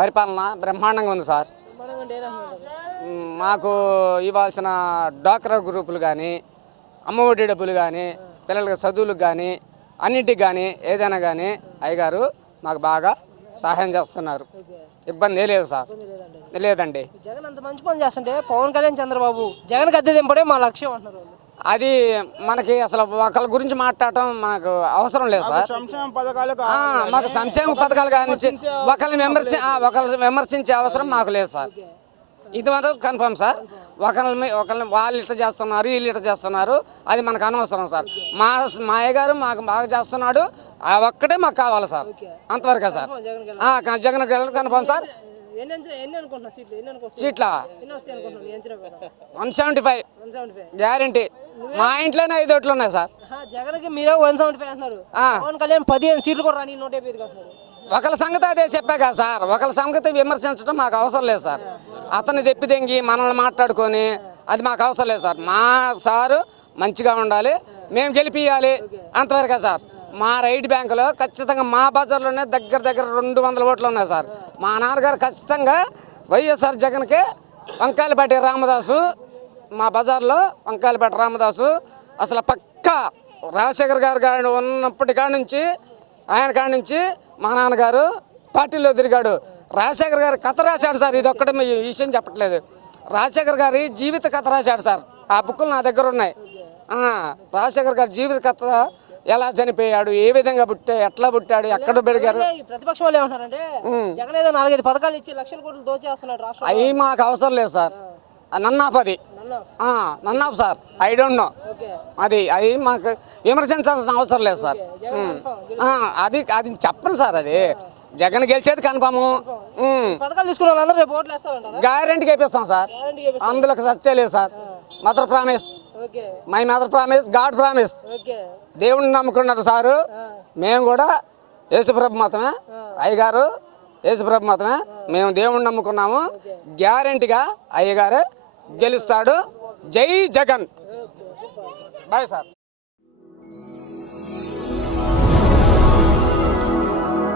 పరిపాలన బ్రహ్మాండంగా ఉంది సార్. మాకు ఇవ్వాల్సిన డాక్టర్ గ్రూపులు కానీ అమ్మఒడి డబ్బులు కానీ పిల్లలకి చదువులకు కానీ అన్నింటికి కానీ ఏదైనా కానీ అయ్యగారు మాకు బాగా సహాయం చేస్తున్నారు. ఇబ్బంది ఏ లేదు సార్. లేదండి. జగన్ అంత మంచి పని చేస్తుంటే పవన్ కళ్యాణ్ చంద్రబాబు జగన్ గద్దె దింపడే మా లక్ష్యం అంటున్నారు. అది మనకి అసలు ఒకళ్ళ గురించి మాట్లాడటం మాకు అవసరం లేదు సార్. సంక్షేమ పథకాలు ఆ, మాకు సంక్షేమ పథకాలు కానీ ఒకరిని విమర్శి ఒకరిని విమర్శించే అవసరం మాకు లేదు సార్. ఇది మాత్రం కన్ఫర్మ్ సార్. ఒకరిని ఒకరిని వాళ్ళు ఇట్లా చేస్తున్నారు వీళ్ళు ఇట్లా చేస్తున్నారు అది మనకు అనవసరం సార్. మా మా అయ్య గారు మాకు బాగా చేస్తున్నాడు. ఆ ఒక్కటే మాకు కావాలి సార్. అంతవరకే సార్. Jagan confirm sir. సీట్లు? One seventy five. గ్యారంటీ. మా ఇంట్లోనే ఐదు ఓట్లు ఉన్నాయి సార్. జగన్కి మీరే వన్ సెవెంటీ ఫైవ్ అంటున్నారు. ఆ. పవన్ కళ్యాణ్ పదిహేను సీట్లు కూడా రాని నూట యాభై ఐదు అంటున్నారు ఒకళ్ళ సంగతి అదే చెప్పా కదా సార్. ఒకళ్ళ సంగతి విమర్శించడం మాకు అవసరం లేదు సార్. అతన్ని తెప్పిదెంగి మనల్ని మాట్లాడుకొని అది మాకు అవసరం లేదు సార్. మా సారు మంచిగా ఉండాలి. మేము గెలిపియాలి. అంతవరకే సార్. మా రైట్ బ్యాంకులో ఖచ్చితంగా మా బజార్లోనే దగ్గర దగ్గర రెండు వందల ఓట్లు ఉన్నాయి సార్. మా నాన్నగారు ఖచ్చితంగా వైఎస్ఆర్ జగన్కి వంకాయలపేట రామదాసు మా బజార్లో వంకాయలపేట రామదాసు. అసలు పక్కా రాజశేఖర్ గారు గారు ఉన్నప్పటి కాడి నుంచి ఆయన కాడ నుంచి మా నాన్నగారు పార్టీలో తిరిగాడు. రాజశేఖర్ గారు కథ రాశాడు సార్ ఇది ఒక్కటే ఈ విషయం చెప్పట్లేదు. రాజశేఖర్ గారి జీవిత కథ రాశాడు సార్. ఆ బుక్కులు నా దగ్గర ఉన్నాయి. రాజశేఖర్ గారి జీవిత కథ ఎలా చనిపోయాడు ఏ విధంగా పుట్టా ఎట్లా పుట్టాడు ఎక్కడ పెరిగారు? ప్రతిపక్షం వాళ్ళు ఏమంటారంటే జగన్ ఏదో నాలుగైదు పథకాలు ఇచ్చి లక్షల కోట్లు దోచేస్తున్నాడు రాష్ట్రం అవి మాకు అవసరం లేదు సార్. నన్నాపది. నన్ను నన్నాపు సార్. I don't know. అది అది మాకు విమర్శించాల్సిన అవసరం లేదు సార్. అది అది చెప్పను సార్ అది. జగన్ గెలిచేది కన్ఫాము. గ్యారంటీ గెలిపిస్తాం సార్. అందులోకి సత్యే లేదు sir. Mother promise. My mother promise god promise. దేవుడిని నమ్ముకున్నారు సారు. మేము కూడా యేసుప్రభు మతమే అయ్యగారు యేసుప్రభు మతమే మేము దేవుడిని నమ్ముకున్నాము. గ్యారంటీగా అయ్యగారే గెలుస్తాడు. జై జగన్. Bye sir.